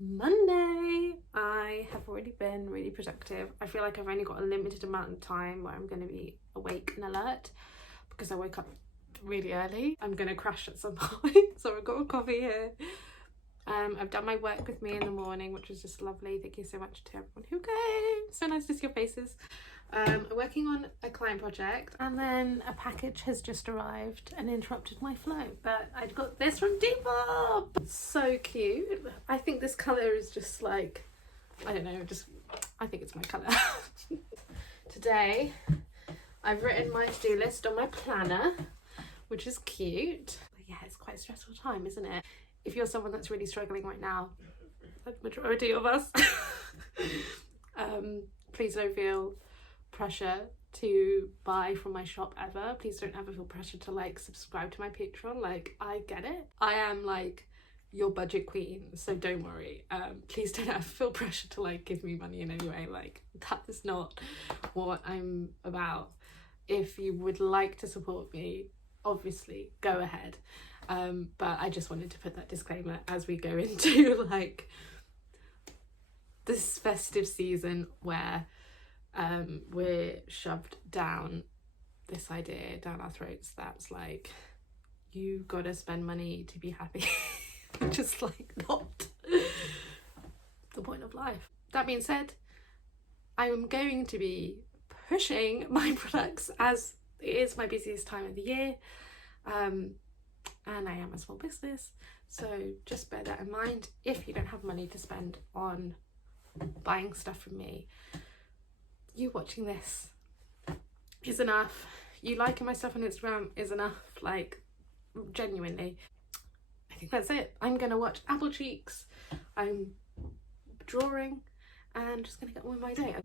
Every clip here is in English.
Monday. I have already been really productive. I feel like I've only got a limited amount of time where I'm going to be awake and alert because I woke up really early. I'm going to crash at some point, so I've got a coffee here. I've done my work with me in the morning, which was just lovely. Thank you so much to everyone who came. So nice to see your faces. I'm working on a client project, and then a package has just arrived and interrupted my flow, but I got this from Depop. So cute. I think this colour is just like, I don't know, I think it's my colour. Today I've written my to-do list on my planner, which is cute. Yeah, it's quite a stressful time, isn't it? If you're someone that's really struggling right now, the majority of us, please don't feel pressure to buy from my shop ever. Please don't ever feel pressure to like subscribe to my Patreon. Like, I get it. I am like your budget queen, so don't worry. Please don't ever feel pressure to like give me money in any way. Like, that is not what I'm about. If you would like to support me, obviously go ahead. But I just wanted to put that disclaimer as we go into like this festive season where we're shoved down this idea down our throats that's like, you gotta spend money to be happy. Which is like not the point of life. That being said, I am going to be pushing my products as it is my busiest time of the year, and I am a small business, so just bear that in mind. If you don't have money to spend on buying stuff from me, you watching this is enough. You liking my stuff on Instagram is enough. Like, genuinely, I think that's it. I'm gonna watch Apple Cheeks, I'm drawing, and just gonna get on with my day.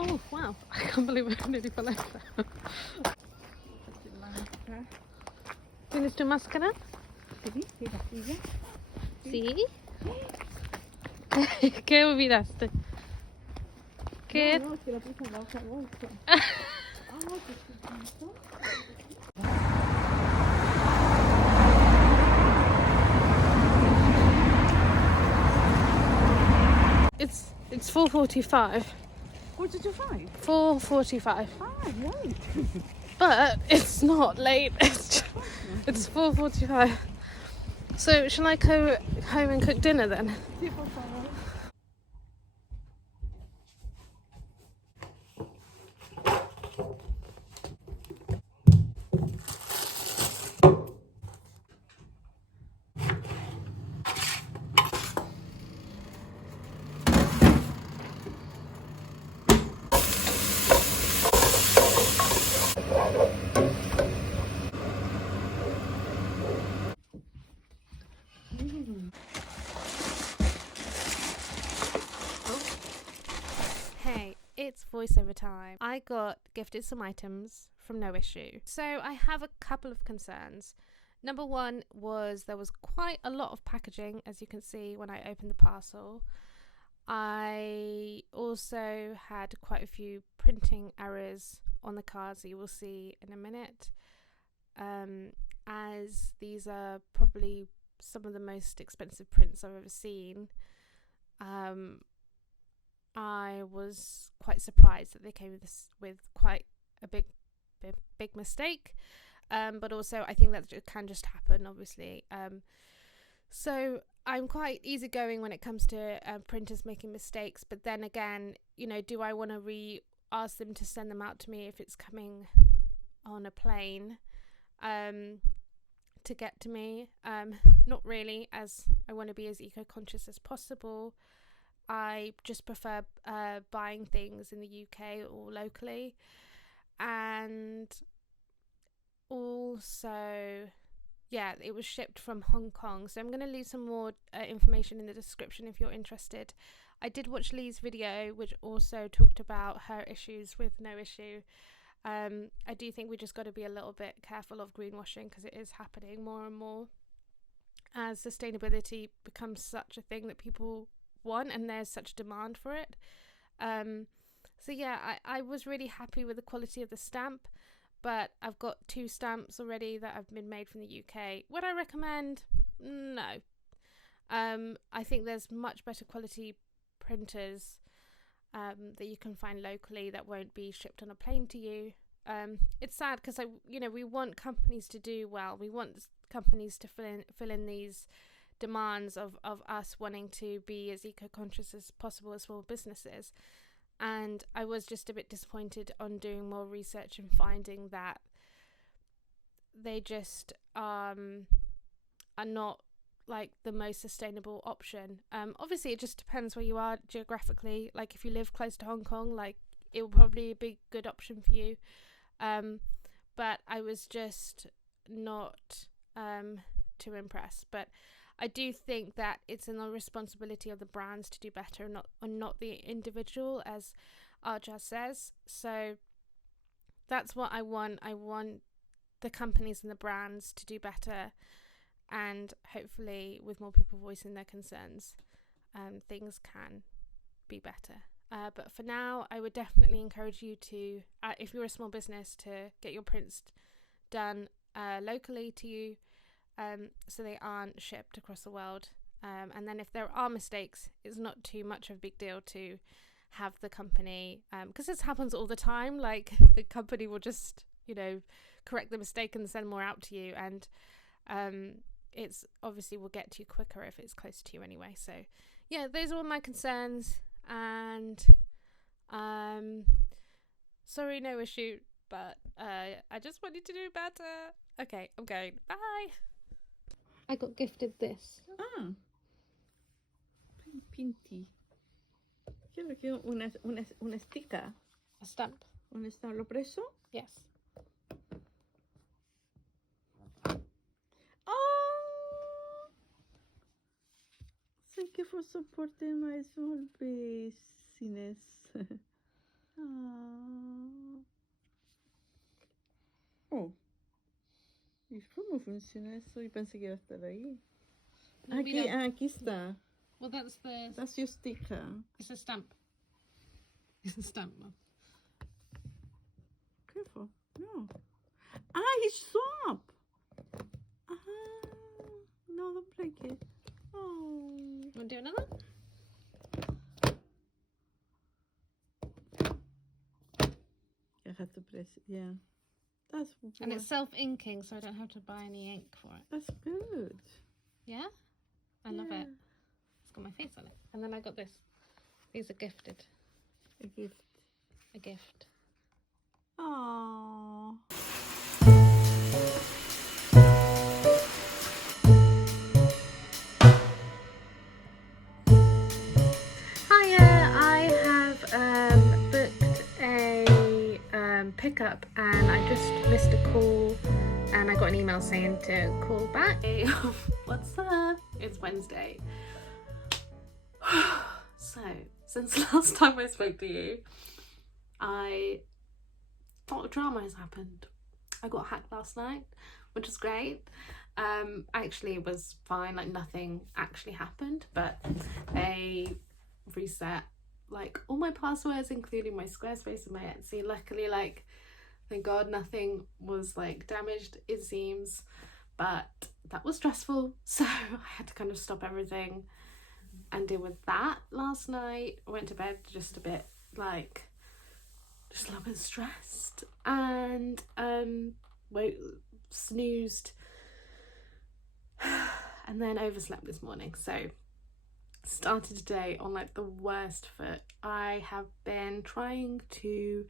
Oh wow, I can't believe I nearly fell over. ¿Tienes tu máscara? Sí. ¿Qué olvidaste? ¿Qué? No, que la puse en la otra bolsa. It's 4:45. 4:45? 4:45. Ah, right. But it's not late. It's 4:45. So shall I go home and cook dinner then? it's voiceover time. I got gifted some items from No Issue. So I have a couple of concerns. Number one was there was quite a lot of packaging, as you can see when I opened the parcel. I also had quite a few printing errors on the cards that you will see in a minute, as these are probably some of the most expensive prints I've ever seen. I was quite surprised that they came with quite a big mistake, but also I think that it can just happen, obviously. So I'm quite easygoing when it comes to printers making mistakes, but then again, you know, do I want to ask them to send them out to me if it's coming on a plane to get to me? Not really, as I want to be as eco-conscious as possible. I just prefer buying things in the UK or locally. And also, yeah, it was shipped from Hong Kong. So I'm going to leave some more information in the description if you're interested. I did watch Lee's video, which also talked about her issues with No Issue. I do think we just got to be a little bit careful of greenwashing, because it is happening more and more as sustainability becomes such a thing that people want and there's such demand for it. So yeah, I was really happy with the quality of the stamp, but I've got 2 stamps already that have been made from the UK. Would I recommend? No. I think there's much better quality printers that you can find locally that won't be shipped on a plane to you. It's sad because we want companies to do well. We want companies to fill in these demands of us wanting to be as eco-conscious as possible as small businesses. And I was just a bit disappointed on doing more research and finding that they just are not like the most sustainable option. Obviously it just depends where you are geographically. Like if you live close to Hong Kong, like it will probably be a good option for you. But I was just not too impressed. But I do think that it's a responsibility of the brands to do better, and not the individual, as Arja says. So that's what I want. I want the companies and the brands to do better, and hopefully with more people voicing their concerns, things can be better. But for now, I would definitely encourage you to, if you're a small business, to get your prints done locally to you, so they aren't shipped across the world. And then if there are mistakes, it's not too much of a big deal to have the company, because this happens all the time, like the company will just, correct the mistake and send more out to you, and it's obviously will get to you quicker if it's close to you anyway. So yeah, those are all my concerns, and sorry, No Issue, but I just wanted to do better. Okay, I'm going. Bye. I got gifted this. Ah, pinty. Quiero que una sticker. A stamp. ¿Dónde está lo preso? Yes. Oh, thank you for supporting my small business. Oh, ¿y cómo funciona eso? Yo pensé que iba a estar ahí. Aquí está. Well, that's your sticker. It's a stamp. It's a stamp. Careful. No. It's swap. No, don't break it. Oh. You want to do another? I have to press it. Yeah. That's And it's self-inking, so I don't have to buy any ink for it. That's good. Yeah? I love it. It's got my face on it. And then I got this. These are gifted. A gift. A gift. Aww. Hiya, I have booked a pickup, and I just missed a call, and I got an email saying to call back. Hey, what's up? It's Wednesday. So, since last time I spoke to you, A lot of drama has happened. I got hacked last night, which was great. Actually it was fine, like nothing actually happened, but they reset like all my passwords, including my Squarespace and my Etsy. Luckily, like, thank God nothing was like damaged, it seems, but that was stressful, so I had to kind of stop everything and deal with that last night. I went to bed just a bit like, just a little bit stressed, and snoozed and then overslept this morning, so started today on like the worst foot. I have been trying to,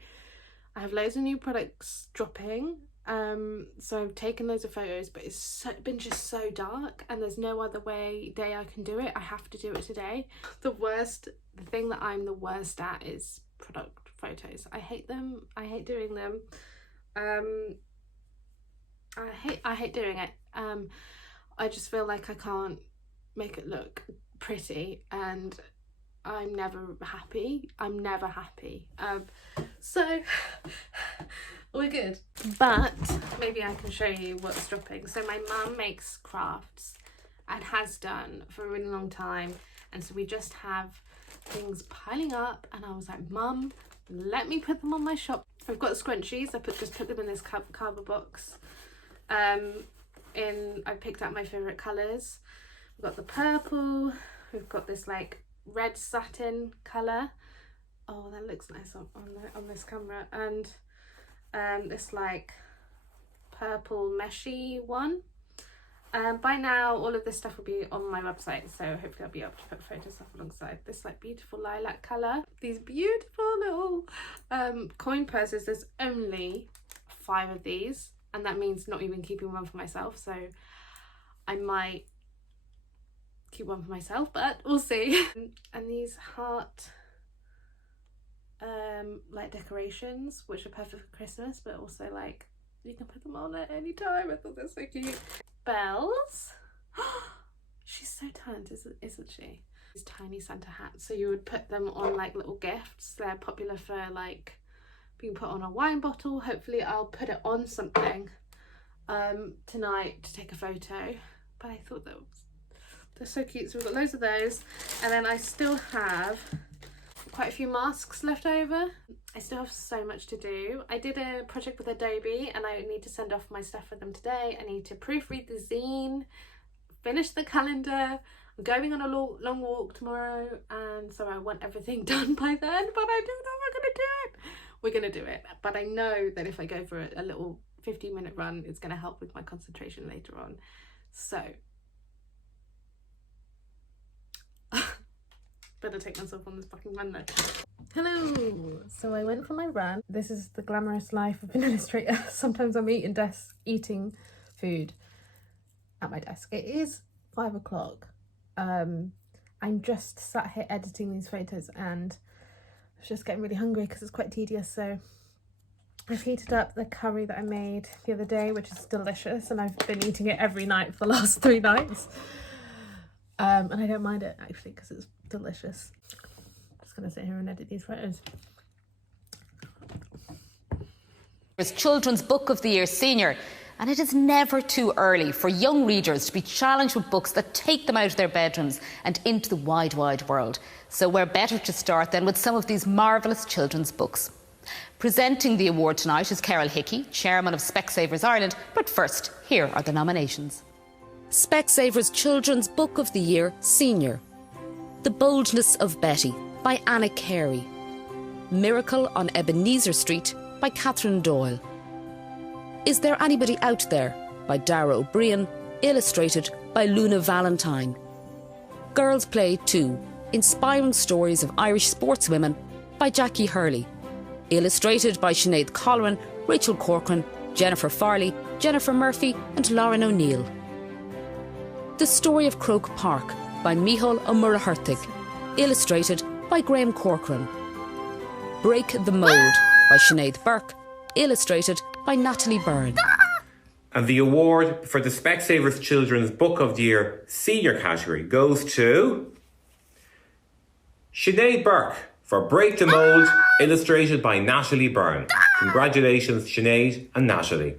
I have loads of new products dropping, so I've taken loads of photos, but it's been just so dark and there's no other day I can do it. I have to do it today. The thing that I'm the worst at is product photos. I hate them. I hate doing them. I hate doing it. I just feel like I can't make it look pretty, and I'm never happy. So we're good, but maybe I can show you what's dropping. So my mum makes crafts and has done for a really long time, and so we just have things piling up, and I was like, Mum, let me put them on my shop. I've got scrunchies. I just put them in this cardboard box. I picked out my favourite colours. We've got the purple, we've got this like red satin colour. Oh, that looks nice on this camera. And this like purple meshy one. By now all of this stuff will be on my website, so hopefully I'll be able to put photos up alongside this like beautiful lilac colour. These beautiful little coin purses. There's only 5 of these, and that means not even keeping one for myself, so I might keep one for myself, but we'll see. And these heart like decorations, which are perfect for Christmas, but also like you can put them on at any time. I thought they're so cute. Bells. She's so talented, isn't she? These tiny Santa hats, so you would put them on like little gifts. They're popular for like being put on a wine bottle. Hopefully I'll put it on something tonight to take a photo, but I thought they're so cute. So we've got loads of those, and then I still have quite a few masks left over. I still have so much to do. I did a project with Adobe and I need to send off my stuff for them today. I need to proofread the zine, finish the calendar. I'm going on a long walk tomorrow, and so I want everything done by then, but I don't know if we're gonna do it. We're gonna do it, but I know that if I go for a little 15-minute run, it's gonna help with my concentration later on. So better take myself on this fucking run though. Hello! So I went for my run. This is the glamorous life of an illustrator. Sometimes I'm eating food at my desk. It is 5 o'clock. I'm just sat here editing these photos, and I was just getting really hungry because it's quite tedious, so I've heated up the curry that I made the other day, which is delicious, and I've been eating it every night for the last 3 nights. And I don't mind it actually because it's delicious. I'm just gonna sit here and edit these photos. It's Children's Book of the Year Senior, and it is never too early for young readers to be challenged with books that take them out of their bedrooms and into the wide, wide world. So where better to start than with some of these marvellous children's books. Presenting the award tonight is Carol Hickey, chairman of Specsavers Ireland. But first, here are the nominations. Specsavers Children's Book of the Year Senior. The Boldness of Betty by Anna Carey. Miracle on Ebenezer Street by Catherine Doyle. Is There Anybody Out There by Dara O'Brien, illustrated by Luna Valentine. Girls Play 2, Inspiring Stories of Irish Sportswomen by Jackie Hurley. Illustrated by Sinead Colleran, Rachel Corcoran, Jennifer Farley, Jennifer Murphy and Lauren O'Neill. The Story of Croke Park by Micheál O'Murrah-Hertig, illustrated by Graham Corcoran. Break the Mould by Sinead Burke, illustrated by Natalie Byrne. And the award for the Specsavers Children's Book of the Year Senior category goes to Sinead Burke for Break the Mold, illustrated by Natalie Byrne. Congratulations, Sinead and Natalie.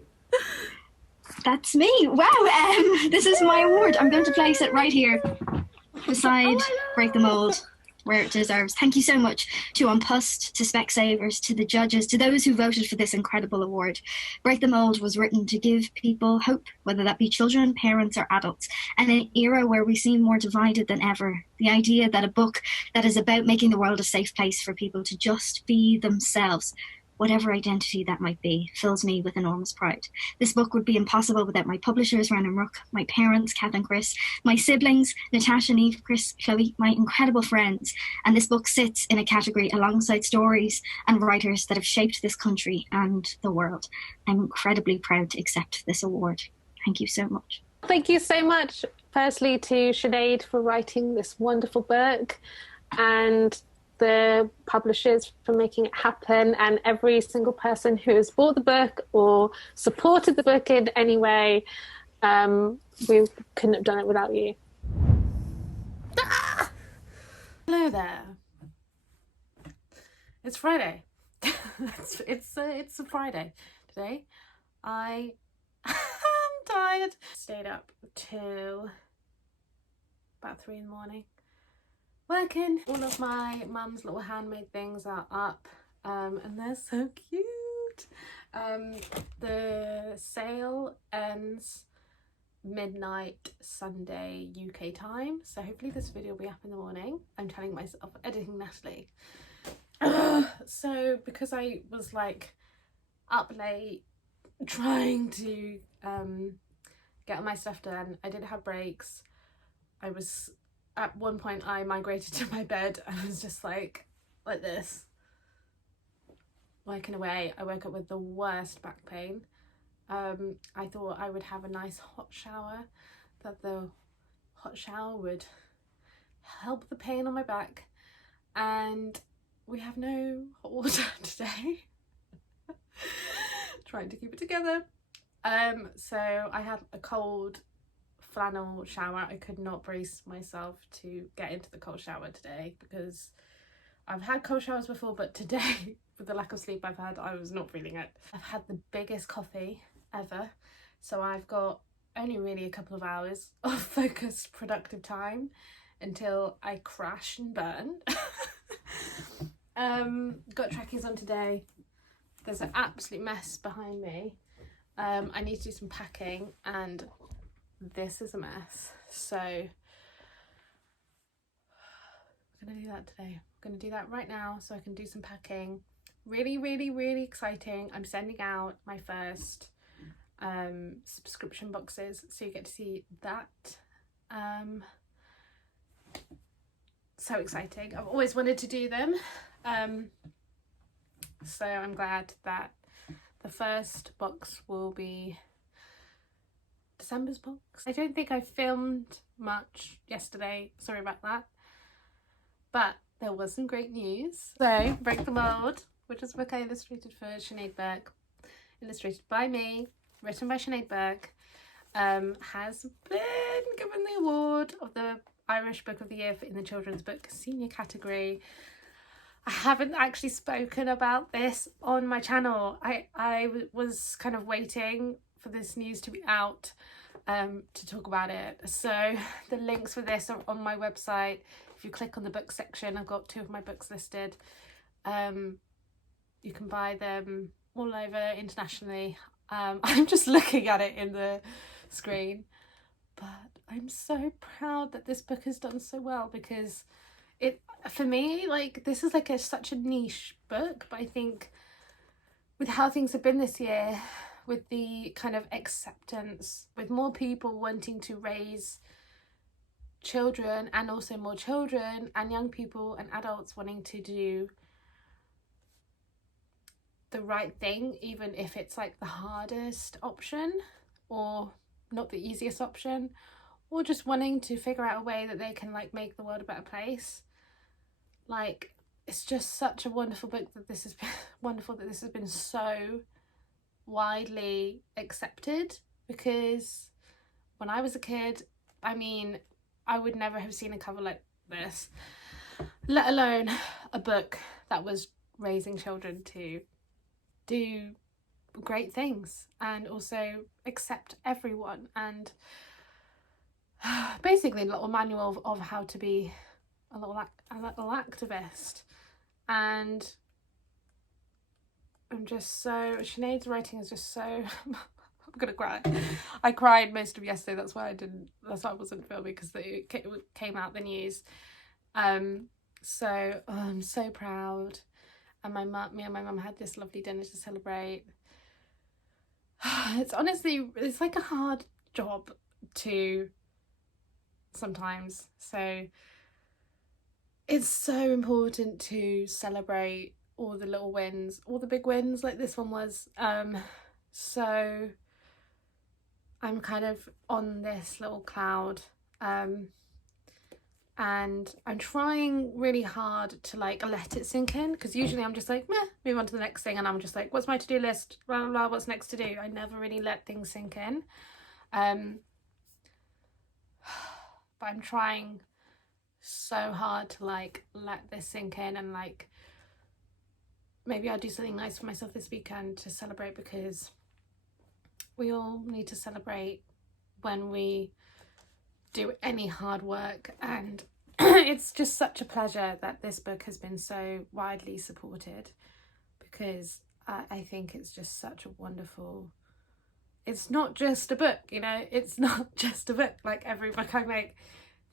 That's me. Wow, this is my award. I'm going to place it right here beside Break the Mold, where it deserves. Thank you so much to Unpust, to Specsavers, to the judges, to those who voted for this incredible award. Break the Mold was written to give people hope, whether that be children, parents or adults. And in an era where we seem more divided than ever, the idea that a book that is about making the world a safe place for people to just be themselves, whatever identity that might be, fills me with enormous pride. This book would be impossible without my publishers, Ryan and Rook, my parents, Kath and Chris, my siblings, Natasha, Neve, Chris, Chloe, my incredible friends. And this book sits in a category alongside stories and writers that have shaped this country and the world. I'm incredibly proud to accept this award. Thank you so much. Thank you so much, firstly, to Sinead for writing this wonderful book, and the publishers for making it happen, and every single person who has bought the book or supported the book in any way. We couldn't have done it without you. Hello there. It's Friday. it's a Friday today. I am tired. Stayed up till about 3 in the morning. Working. All of my mum's little handmade things are up, and they're so cute. The sale ends midnight Sunday UK time, so hopefully this video will be up in the morning. I'm telling myself, editing Natalie. So because I was like up late trying to get all my stuff done, I did have breaks. At one point I migrated to my bed and was just like this, working away. I woke up with the worst back pain. I thought I would have a nice hot shower, that the hot shower would help the pain on my back, and we have no hot water today. Trying to keep it together. So I had a cold flannel shower. I could not brace myself to get into the cold shower today, because I've had cold showers before, but today, with the lack of sleep I've had, I was not feeling it. I've had the biggest coffee ever, so I've got only really a couple of hours of focused productive time until I crash and burn. Got trackies on today. There's an absolute mess behind me. I need to do some packing, and this is a mess, so I'm gonna do that today. I'm gonna do that right now so I can do some packing. Really exciting. I'm sending out my first subscription boxes, so you get to see that. So exciting. I've always wanted to do them, so I'm glad that the first box will be December's box. I don't think I filmed much yesterday, sorry about that, but there was some great news. So Break the Mold, which is a book I illustrated for Sinead Burke, illustrated by me, written by Sinead Burke, has been given the award of the Irish Book of the Year in the Children's Book Senior category. I haven't actually spoken about this on my channel. I was kind of waiting for this news to be out to talk about it. So the links for this are on my website. If you click on the book section, I've got 2 of my books listed. You can buy them all over internationally. I'm just looking at it in the screen, but I'm so proud that this book has done so well, because it, for me, like, this is like such a niche book, but I think with how things have been this year, with the kind of acceptance, with more people wanting to raise children, and also more children and young people and adults wanting to do the right thing, even if it's like the hardest option or not the easiest option, or just wanting to figure out a way that they can like make the world a better place. Like, it's just such a wonderful book that this has been wonderful that this has been so widely accepted, because when I was a kid, I mean, I would never have seen a cover like this, let alone a book that was raising children to do great things and also accept everyone, and basically a little manual of how to be a little activist. And I'm just so, Sinead's writing is just so I'm gonna cry. I cried most of yesterday, that's why I wasn't filming, because it came out the news. So I'm so proud, and me and my mum had this lovely dinner to celebrate. It's honestly, it's like a hard job to sometimes, so it's so important to celebrate all the little wins, all the big wins like this one was. So I'm kind of on this little cloud, and I'm trying really hard to like let it sink in, because usually I'm just like, meh, move on to the next thing, and I'm just like, what's my to-do list, blah blah blah, what's next to do. I never really let things sink in. But I'm trying so hard to like let this sink in, and like maybe I'll do something nice for myself this weekend to celebrate, because we all need to celebrate when we do any hard work. And it's just such a pleasure that this book has been so widely supported, because I think it's just such a wonderful, it's not just a book, you know, it's not just a book like every book I make.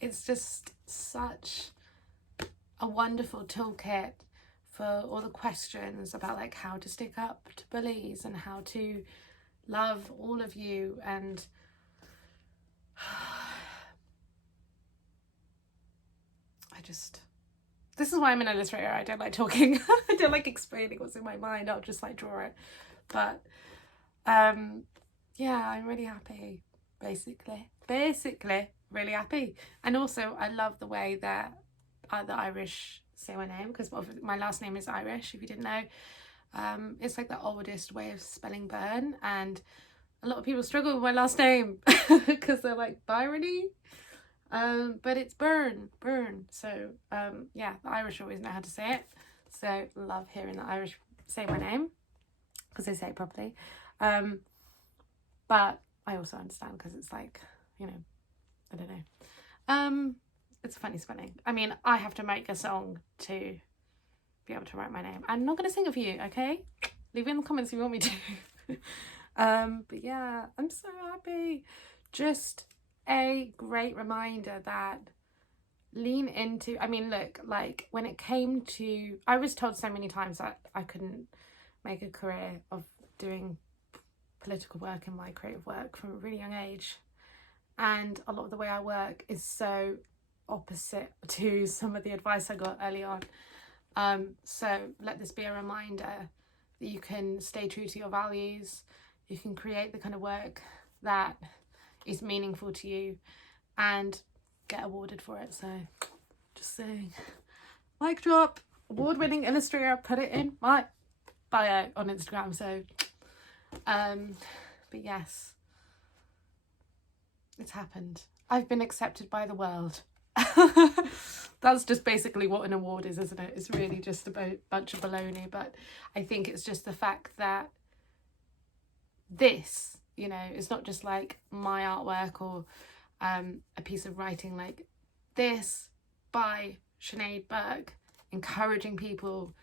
It's just such a wonderful toolkit for all the questions about like how to stick up to bullies and how to love all of you. And this is why I'm an illustrator. I don't like talking. I don't like explaining what's in my mind. I'll just like draw it. But yeah, I'm really happy, basically really happy. And also I love the way that the Irish say my name, because my last name is Irish, if you didn't know. It's like the oldest way of spelling Byrne, and a lot of people struggle with my last name because they're like, Byrony, but it's Byrne. So yeah, the Irish always know how to say it, so love hearing the Irish say my name because they say it properly. But I also understand, because it's like, you know, I don't know, it's funny spelling. I mean, I have to make a song to be able to write my name. I'm not going to sing it for you, okay? Leave it in the comments if you want me to. But yeah, I'm so happy. Just a great reminder that lean into, I mean, look, like when it came to, I was told so many times that I couldn't make a career of doing political work and my creative work from a really young age. And a lot of the way I work is so opposite to some of the advice I got early on. So let this be a reminder that you can stay true to your values, you can create the kind of work that is meaningful to you and get awarded for it. So just saying, mic drop, award-winning illustrator, put it in my bio on Instagram. So but yes, it's happened. I've been accepted by the world. That's just basically what an award is, isn't it? It's really just a bunch of baloney. But I think it's just the fact that this, you know, it's not just like my artwork or a piece of writing, like this by Sinead Burke, encouraging people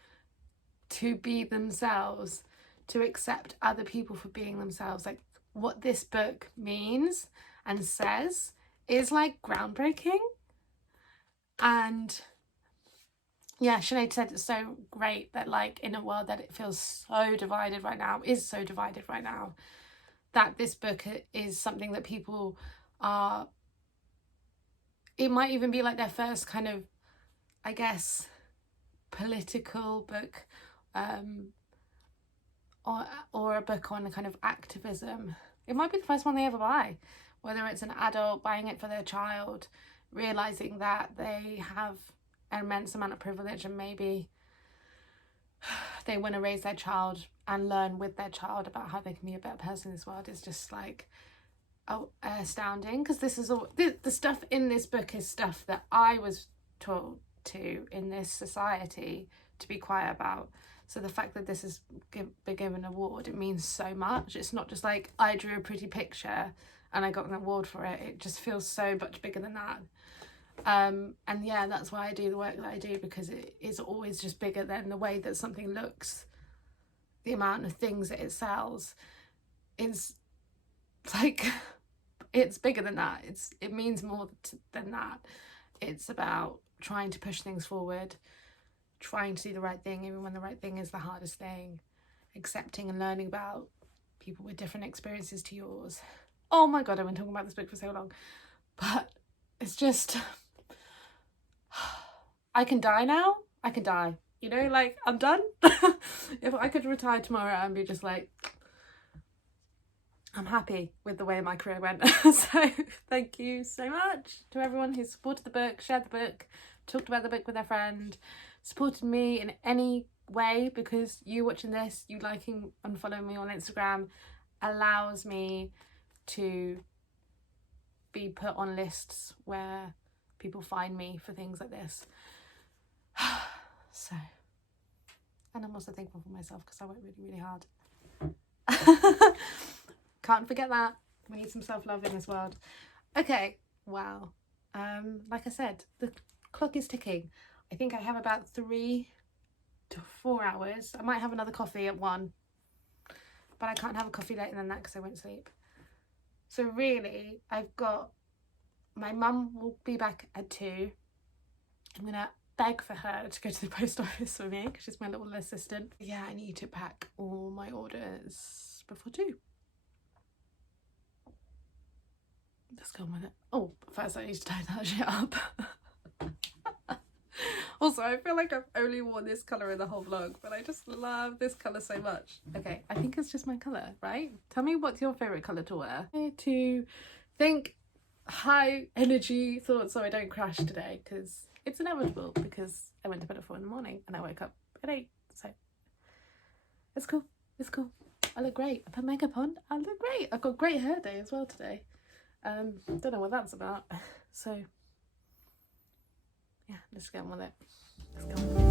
to be themselves, to accept other people for being themselves. Like what this book means and says is like groundbreaking. And yeah, Sinead said it's so great that like in a world that it feels so divided right now, that this book is something that people are, it might even be like their first kind of, I guess, political book, or a book on kind of activism. It might be the first one they ever buy, whether it's an adult buying it for their child, realising that they have an immense amount of privilege and maybe they want to raise their child and learn with their child about how they can be a better person in this world. Is just like astounding, because this is all the stuff in this book is stuff that I was taught to in this society to be quiet about. So the fact that this has been given an award, it means so much. It's not just like I drew a pretty picture and I got an award for it. It just feels so much bigger than that. And yeah, that's why I do the work that I do, because it is always just bigger than the way that something looks. The amount of things that it sells is like, it's bigger than that. It means more than that. It's about trying to push things forward, trying to do the right thing even when the right thing is the hardest thing, accepting and learning about people with different experiences to yours. Oh my god, I've been talking about this book for so long, but it's just, I can die now. I can die, you know, like I'm done. If I could retire tomorrow and be just like, I'm happy with the way my career went. So thank you so much to everyone who supported the book, shared the book, talked about the book with their friend, supported me in any way, because you watching this, you liking and following me on Instagram allows me to be put on lists where people find me for things like this. So, and I'm also thankful for myself because I work really, really hard. Can't forget that. We need some self-love in this world. Okay, wow. Like I said, the clock is ticking. I think I have about 3 to 4 hours. I might have another coffee at 1, but I can't have a coffee later than that because I won't sleep. So really, I've got, my mum will be back at 2. I'm gonna beg for her to go to the post office for me because she's my little assistant. Yeah, I need to pack all my orders before 2. Let's go on with it. Oh, first I need to tie that shit up. Also, I feel like I've only worn this colour in the whole vlog, but I just love this colour so much. Okay, I think it's just my colour, right? Tell me what's your favourite colour to wear. To think high energy thoughts so I don't crash today, because it's inevitable, because I went to bed at 4 in the morning and I woke up at 8, so it's cool, it's cool. I look great. I put makeup on, I look great. I've got great hair day as well today. Don't know what that's about, so yeah, let's get on with it. Let's go on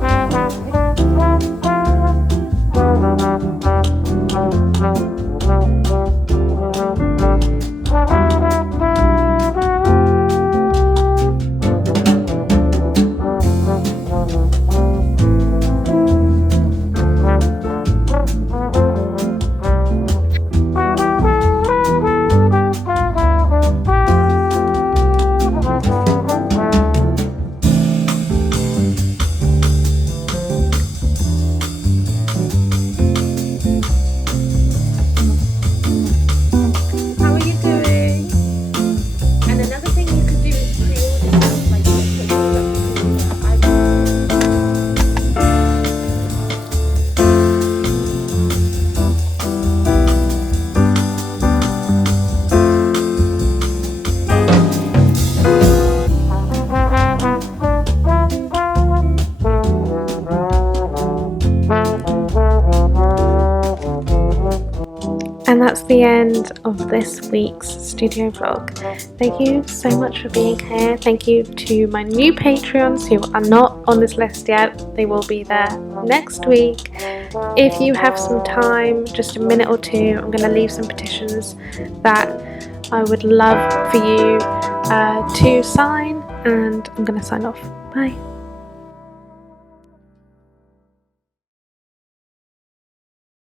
And that's the end of this week's studio vlog. Thank you so much for being here. Thank you to my new Patreons who are not on this list yet. They will be there next week. If you have some time, just a minute or 2, I'm going to leave some petitions that I would love for you to sign, and I'm going to sign off. Bye.